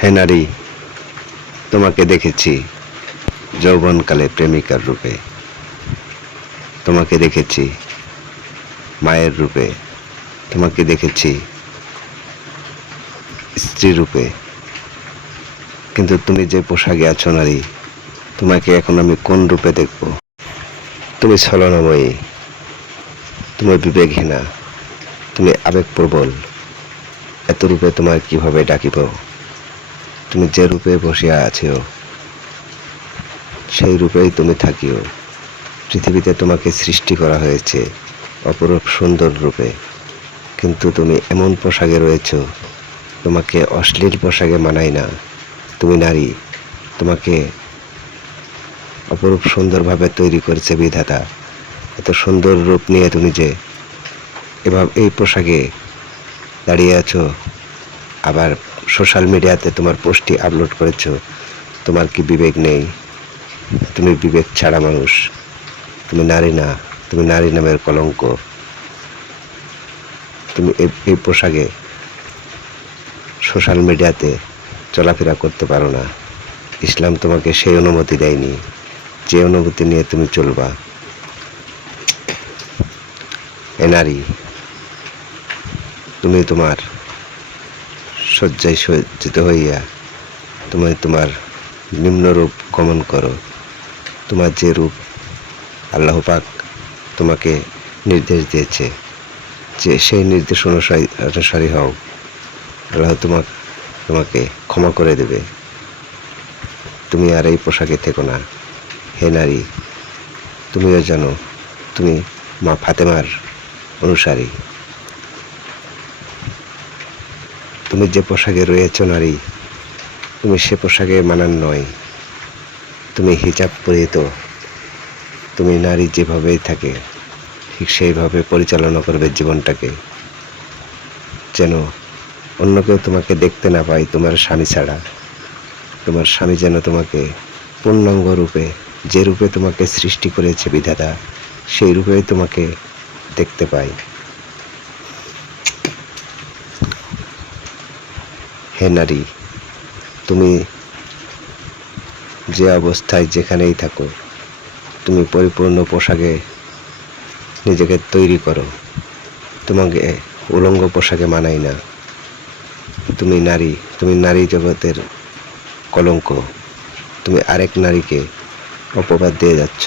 হে নারী, তোমাকে দেখেছি যৌবনকালে প্রেমিকার রূপে, তোমাকে দেখেছি মায়ের রূপে, তোমাকে দেখেছি স্ত্রী রূপে। কিন্তু তুমি যে পোশাকে আছো নারী, তোমাকে এখন আমি কোন রূপে দেখব? তুমি ছলনাময়ী, তুমি বিবেকহীনা, তুমি আবেগপ্রবল। এত রূপে তোমার কিভাবে ডাকিব? তুমি যে রূপে বসিয়া আছো সেই রূপেই তুমি থাকিও। পৃথিবীতে তোমাকে সৃষ্টি করা হয়েছে অপরূপ সুন্দর রূপে, কিন্তু তুমি এমন পোশাকে রয়েছ, তোমাকে অশ্লীল পোশাকে মানায় না। তুমি নারী, তোমাকে অপরূপ সুন্দরভাবে তৈরি করেছে বিধাতা। এত সুন্দর রূপ নিয়ে তুমি যে এভাবে এই পোশাকে দাঁড়িয়ে আছো, আবার সোশ্যাল মিডিয়াতে তোমার পোস্টটি আপলোড করেছো, তোমার কি বিবেক নেই? তুমি বিবেক ছাড়া মানুষ। তুমি নারী না, তুমি নারী নামের কলঙ্ক। তুমি এই পোশাকে সোশ্যাল মিডিয়াতে চলাফেরা করতে পারো না। ইসলাম তোমাকে সেই অনুমতি দেয়নি যে অনুমতি নিয়ে তুমি চলবা। এ নারী, তুমি তোমার শয্যায় সজ্জিত হইয়া তুমি তোমার নিম্নরূপ গমন করো। তোমার যে রূপ আল্লাহ পাক তোমাকে নির্দেশ দিয়েছে, যে সেই নির্দেশ অনুসারী হও, আল্লাহ তোমাকে ক্ষমা করে দেবে। তুমি আর এই পোশাকে থেকো না। হে নারী, তুমিও জানো তুমি মা ফাতেমার অনুসারী। তুমি যে পোশাকে রয়েছ নারী, তুমি সে পোশাকে মানান নয়। তুমি হিজাব পরিহিত, তুমি নারী যেভাবেই থাকে ঠিক সেইভাবে পরিচালনা করবে জীবনটাকে, যেন অন্য কেউ তোমাকে দেখতে না পায় তোমার স্বামী ছাড়া। তোমার স্বামী যেন তোমাকে পূর্ণাঙ্গ রূপে, যে রূপে তোমাকে সৃষ্টি করেছে বিধাতা, সেই রূপেই তোমাকে দেখতে পায়। হে নারী, তুমি যে অবস্থায় যেখানেই থাকো, তুমি পরিপূর্ণ পোশাকে নিজেকে তৈরি করো। তোমাকে উলঙ্গ পোশাকে মানায় না। তুমি নারী, তুমি নারী জগতের কলঙ্ক। তুমি আরেক নারীকে অপবাদ দিয়ে যাচ্ছ।